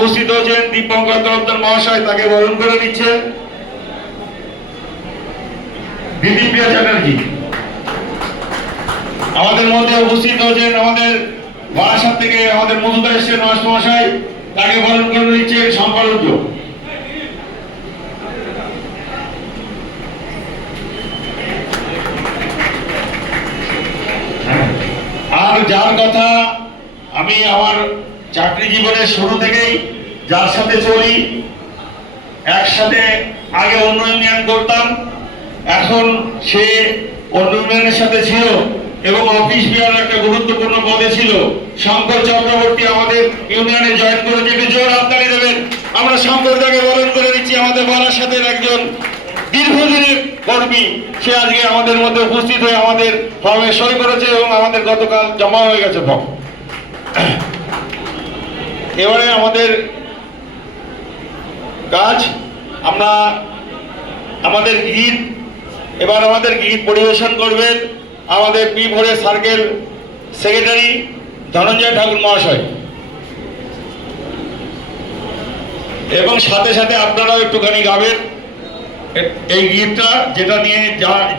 উপস্থিত হয়েছেন দীপঙ্কর তরফদার মহাশয়, তাকে বরণ করে নিচ্ছেন দিদিপ্রিয়া চ্যাটার্জি। আমাদের মধ্যে উপস্থিত হয়েছেন আমাদের বারাসাত থেকে আমাদের মধুদা এসছেন মাস্টার মহাশয়, তাকে বরণ করে নিচ্ছেন সম্পাদক। আর যার কথা আমি আমার চাকরি জীবনের শুরু থেকেই যার সাথে চলি, একসাথে আগে অন্য ইউনিয়ন করতাম, এখন সে অন্য ইউনিয়নের সাথে ছিল এবং অফিস বিহার একটা গুরুত্বপূর্ণ পদে ছিল, শঙ্কর চক্রবর্তী আমাদের ইউনিয়নে জয়েন করেছে। একটু জোর হাততালি দেবেন। আমরা শঙ্করদাকে বরণ করে দিচ্ছি, আমাদের বারাসাতের একজন দীর্ঘদিনের কর্মী। সে আজকে আমাদের মধ্যে উপস্থিত হয়ে আমাদের ফর্মে সই করেছে এবং আমাদের গতকাল জমা হয়ে গেছে ফর্ম। এবারে আমাদের কাজ, আমরা আমাদের গীত, এবার আমাদের গীত পরিবেশন করবেন আমাদের পি4 সার্কেল সেক্রেটারি ধনঞ্জয় ঠাকুর মহাশয়, এবং সাথে সাথে আপনারাও একটুখানি গাবেন এই গীতটা, যেটা নিয়ে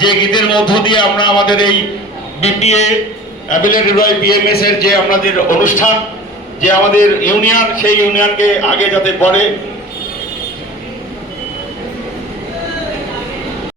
যে গীতের মধ্য দিয়ে আমরা আমাদের এই বিপিএ অ্যাফিলিয়েটেড বাই বিএমএস এর যে আমাদের অনুষ্ঠান, যে আমাদের ইউনিয়ন, সেই ইউনিয়নকে আগে যাতে পড়ে